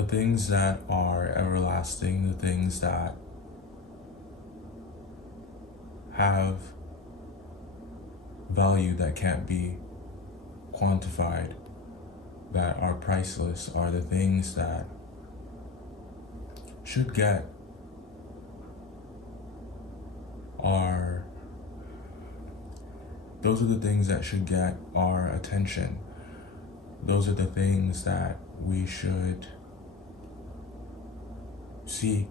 the things that are everlasting, the things that have value that can't be quantified, that are priceless, are the things that should get those are the things that should get our attention. Those are the things that we should see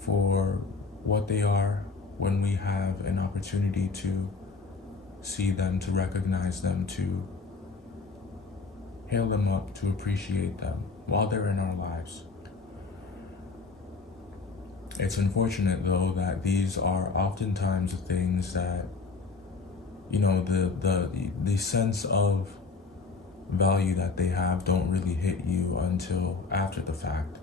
for what they are when we have an opportunity to see them, to recognize them, to hail them up, to appreciate them while they're in our lives. It's unfortunate, though, that these are oftentimes the things that, the sense of value that they have don't really hit you until after the fact.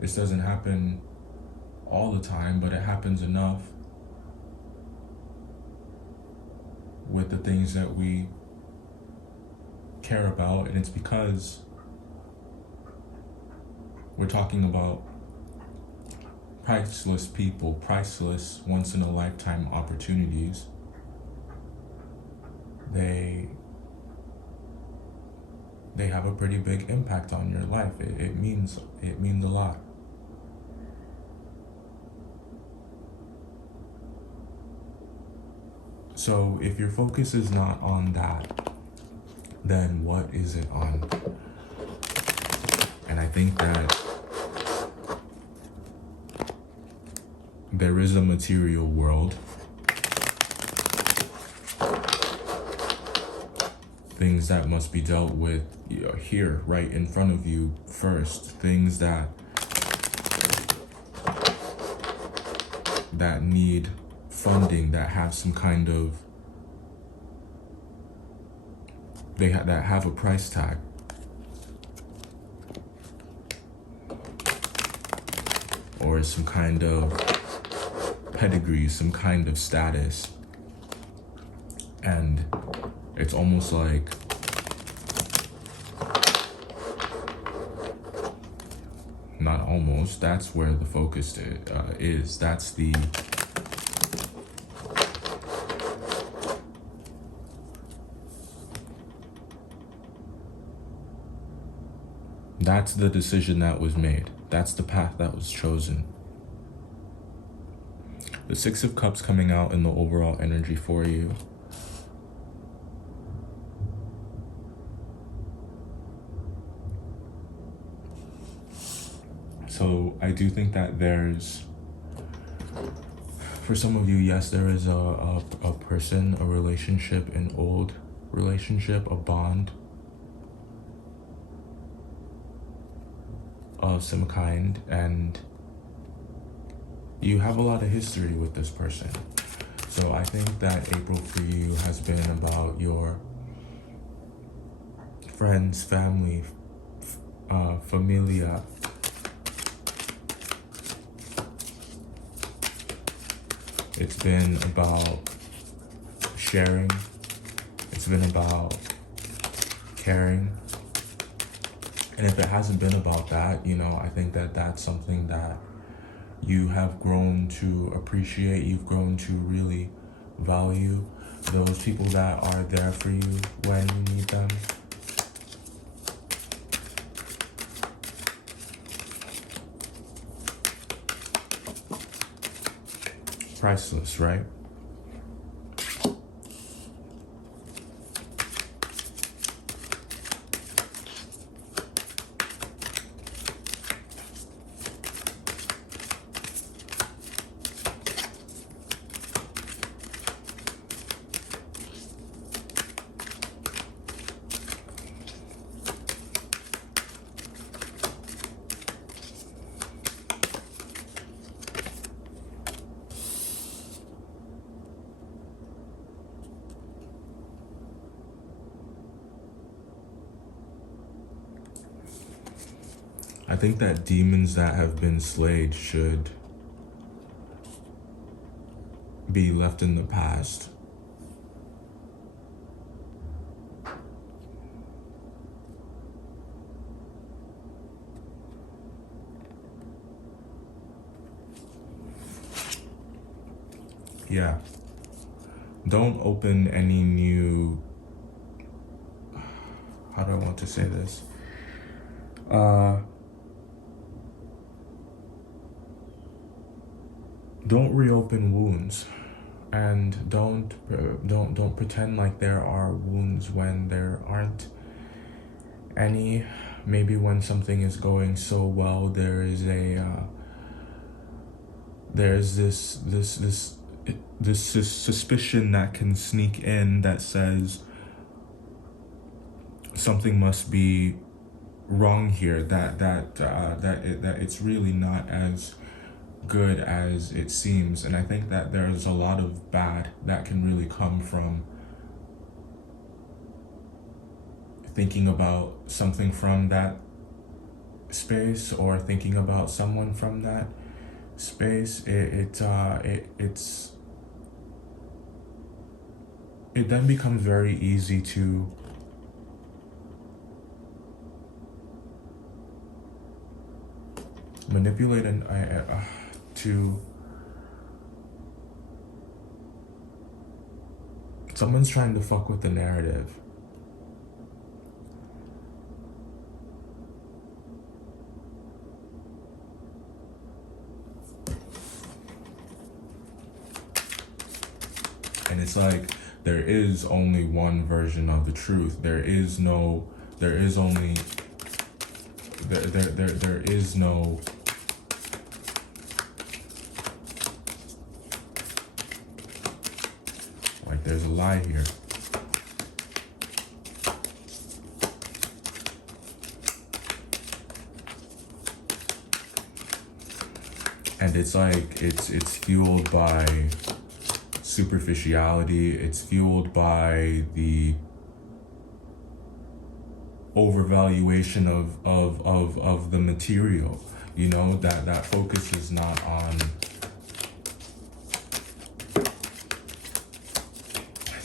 This doesn't happen all the time, but it happens enough with the things that we care about, and it's because we're talking about priceless people, priceless once-in-a-lifetime opportunities. They have a pretty big impact on your life. It means a lot. So if your focus is not on that, then what is it on? And I think that there is a material world, things that must be dealt with here, right in front of you first, things that need funding, that have some kind of, that have a price tag. Or some kind of pedigree, some kind of status. And it's almost like not almost, that's where the focus is. That's the decision that was made. That's the path that was chosen. The Six of Cups coming out in the overall energy for you. So I do think that for some of you, yes, there is a person, a relationship, an old relationship, a bond of some kind, and you have a lot of history with this person. So I think that April for you has been about your friends, family, familia. It's been about sharing. It's been about caring. And if it hasn't been about that, I think that that's something that you have grown to appreciate. You've grown to really value those people that are there for you when you need them. Priceless, right? I think that demons that have been slayed should be left in the past. yeah, don't open any new, how do I want to say this? Don't reopen wounds, and don't pretend like there are wounds when there aren't any. Maybe when something is going so well, there's this suspicion that can sneak in that says something must be wrong here, that it's really not as good as it seems. And I think that there's a lot of bad that can really come from thinking about something from that space, or thinking about someone from that space. It then becomes very easy to manipulate and to someone's trying to fuck with the narrative. And it's like, there is only one version of the truth. There is no like, there's a lie here. And it's like, it's fueled by superficiality. It's fueled by the overvaluation of the material, you know, that focus is not on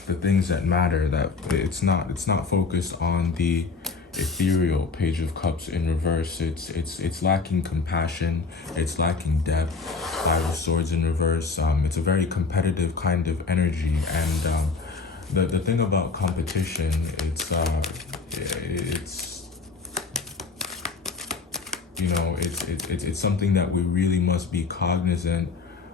the things that matter, that it's not focused on the ethereal Page of Cups in reverse. It's lacking compassion, it's lacking depth. Five of Swords in reverse. It's a very competitive kind of energy, and the thing about competition, it's you know, it's something that we really must be cognizant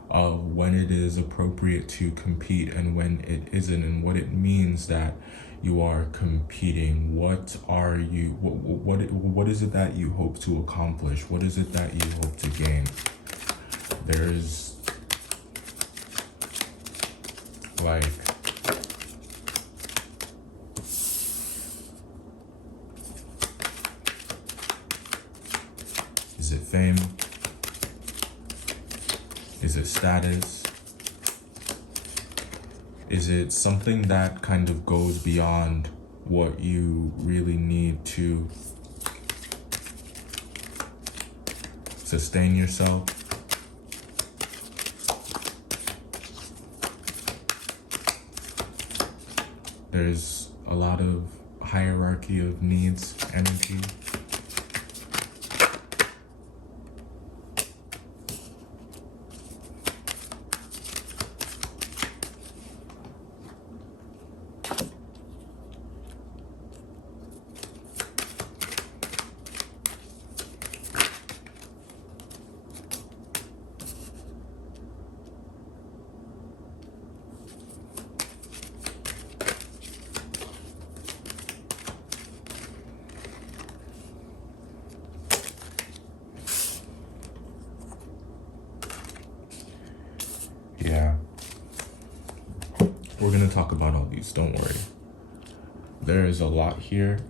of, when it is appropriate to compete and when it isn't, and what it means that you are competing. What are you, what is it that you hope to accomplish? What is it that you hope to gain? There's like, is it fame? Is it status? Is it something that kind of goes beyond what you really need to sustain yourself? There's a lot of hierarchy of needs energy. Yeah. We're gonna talk about all these, don't worry. There is a lot here.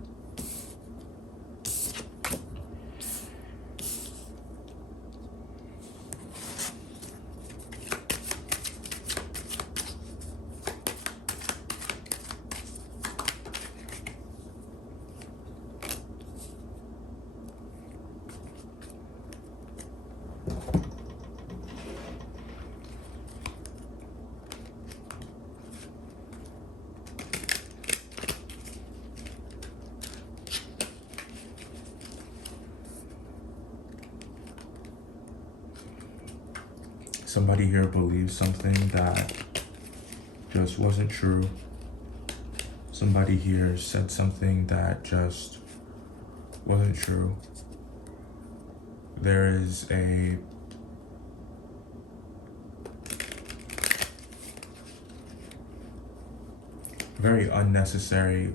Somebody here believes something that just wasn't true. Somebody here said something that just wasn't true. There is a very unnecessary,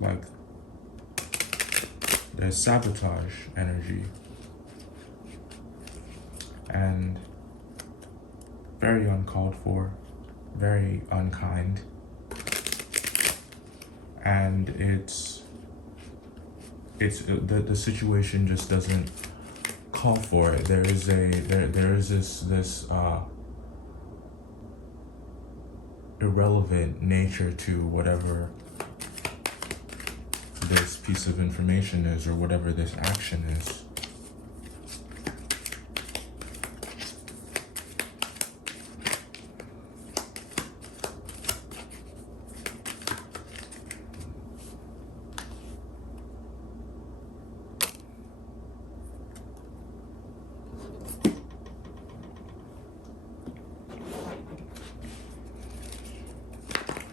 like, there's sabotage energy, and very uncalled for, very unkind, and the situation just doesn't call for it. There is this irrelevant nature to whatever this piece of information is, or whatever this action is.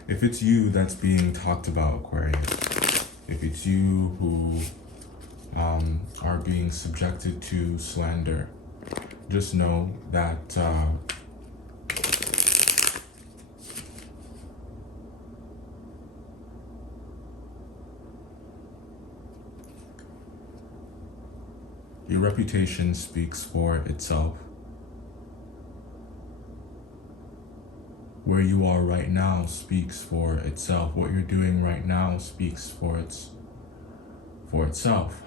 If it's you that's being talked about, Aquarius, if it's you who are being subjected to slander, just know that your reputation speaks for itself. Where you are right now speaks for itself. What you're doing right now speaks for itself.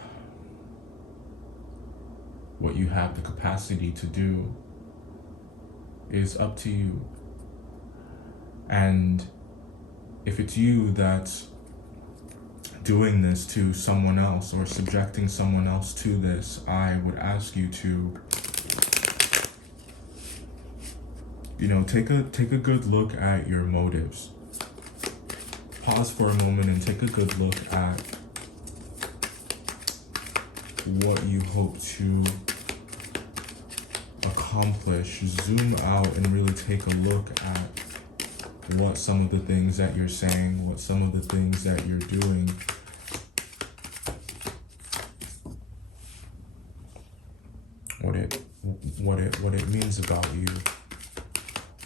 What you have the capacity to do is up to you. And if it's you that's doing this to someone else or subjecting someone else to this, I would ask you to, take a good look at your motives. Pause for a moment and take a good look at what you hope to accomplish. Zoom out and really take a look at what some of the things that you're saying, what some of the things that you're doing what it means about you,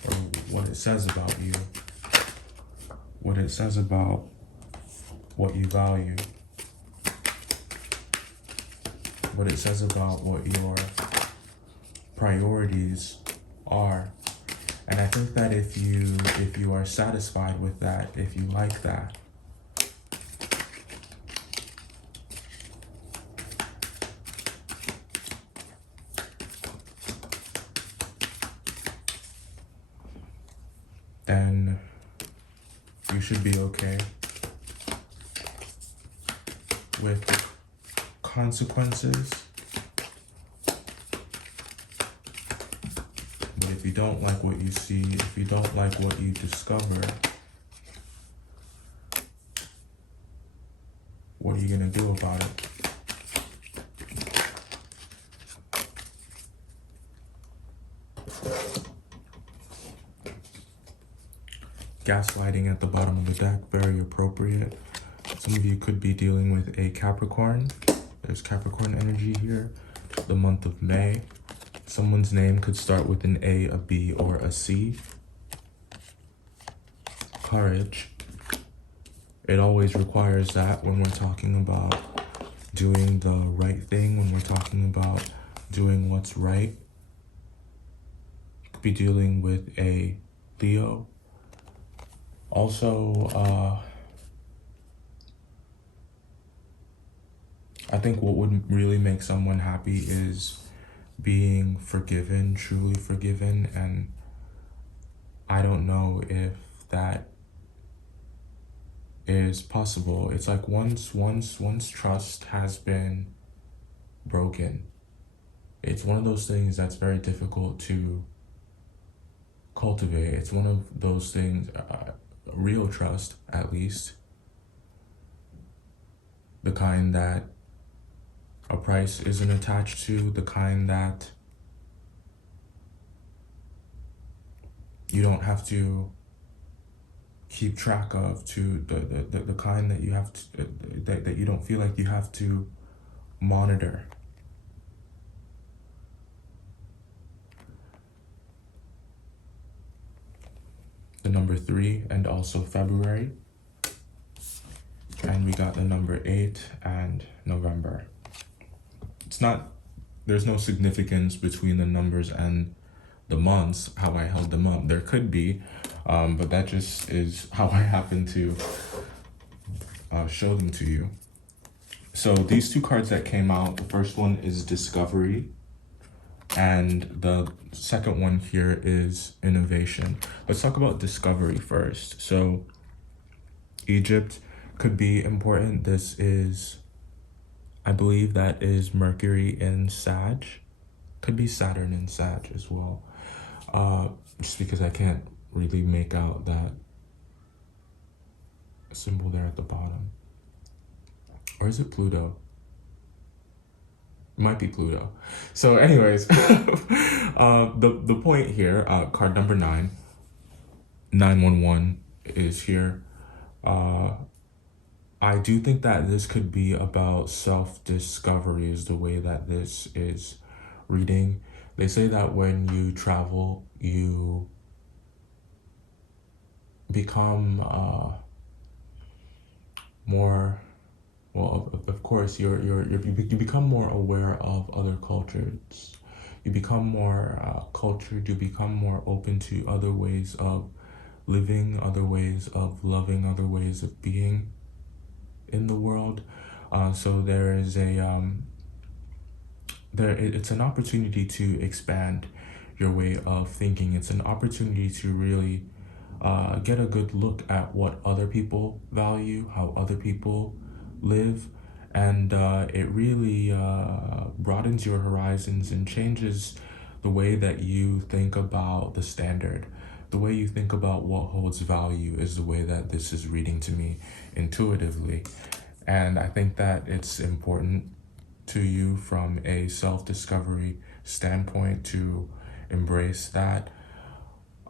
or what it says about you, what it says about what you value, what it says about what your priorities are. And I think that if you are satisfied with that, if you like that, then you should be okay with the consequences. But if you don't like what you see, if you don't like what you discover, what are you gonna do about it? Gaslighting at the bottom of the deck, very appropriate. Some of you could be dealing with a Capricorn. There's Capricorn energy here. The month of May. Someone's name could start with an A, a B, or a C. Courage. It always requires that when we're talking about doing the right thing, when we're talking about doing what's right. You could be dealing with a Leo. Also, I think what would really make someone happy is being forgiven, truly forgiven, and I don't know if that is possible. It's like once trust has been broken, it's one of those things that's very difficult to cultivate. It's one of those things, real trust at least, the kind that a price isn't attached to, the kind that You don't have to keep track of, to the kind that you have to, that you don't feel like you have to monitor. The number 3 and also February. And we got the number 8 and November. It's not, there's no significance between the numbers and the months, how I held them up. There could be, but that just is how I happen to show them to you. So these 2 cards that came out, the first one is Discovery, and the second one here is Innovation. Let's talk about Discovery first. So Egypt could be important. This is, I believe that is Mercury in Sag. Could be Saturn in Sag as well. Just because I can't really make out that symbol there at the bottom. Or is it Pluto? It might be Pluto. So anyways, the point here, card number 9, 911 is here. I do think that this could be about self-discovery is the way that this is reading. They say that when you travel, you become more, well, of course, you become more aware of other cultures. You become more cultured. You become more open to other ways of living, other ways of loving, other ways of being in the world. So there is a it's an opportunity to expand your way of thinking. It's an opportunity to really get a good look at what other people value, how other people live, and it really broadens your horizons and changes the way that you think about the standard. The way you think about what holds value is the way that this is reading to me intuitively. And I think that it's important to you from a self-discovery standpoint to embrace that,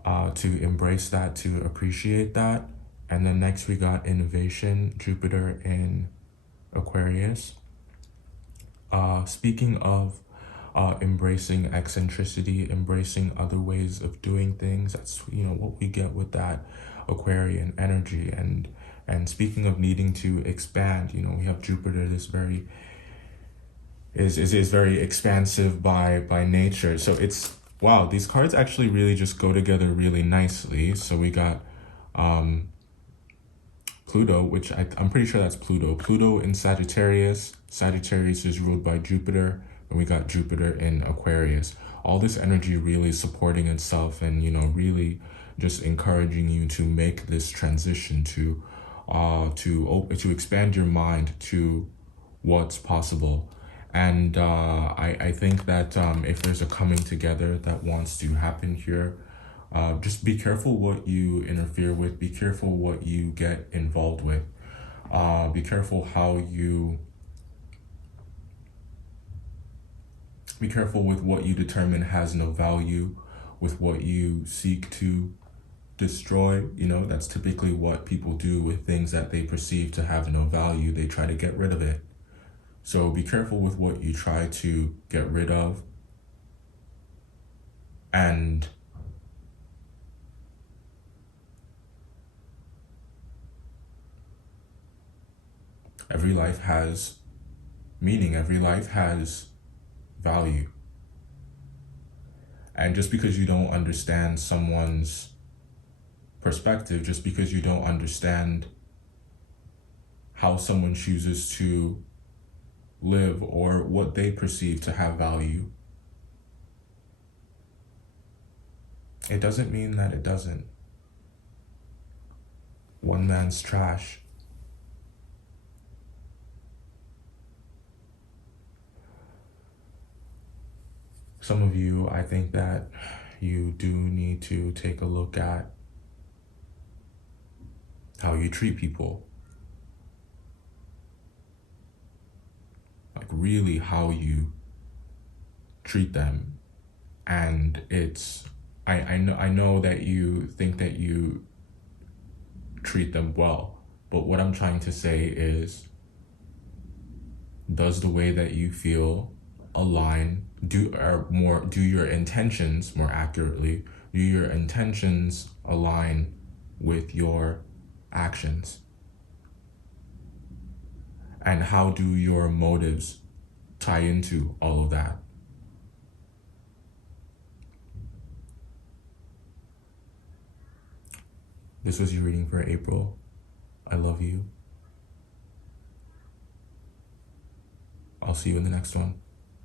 to appreciate that. And then next we got Innovation, Jupiter in Aquarius. Speaking of embracing eccentricity, embracing other ways of doing things, that's what we get with that Aquarian energy. And speaking of needing to expand, we have Jupiter, this very is very expansive by nature. So it's, wow, these cards actually really just go together really nicely. So we got Pluto, which I'm pretty sure that's Pluto. Pluto in Sagittarius. Sagittarius is ruled by Jupiter, and we got Jupiter in Aquarius. All this energy really supporting itself and, really just encouraging you to make this transition to expand your mind to what's possible. And I think that if there's a coming together that wants to happen here, just be careful what you interfere with. Be careful what you get involved with. Be careful be careful with what you determine has no value, with what you seek to destroy. That's typically what people do with things that they perceive to have no value. They try to get rid of it. So be careful with what you try to get rid of. And every life has meaning. Every life has value. And just because you don't understand someone's perspective, just because you don't understand how someone chooses to live or what they perceive to have value, it doesn't mean that it doesn't. One man's trash. Some of you, I think that you do need to take a look at how you treat people. Like really how you treat them. And it's I know that you think that you treat them well, but what I'm trying to say is, does the way that you feel align, do your intentions, more accurately, do your intentions align with your actions? And how do your motives tie into all of that? This was your reading for April. I love you. I'll see you in the next one.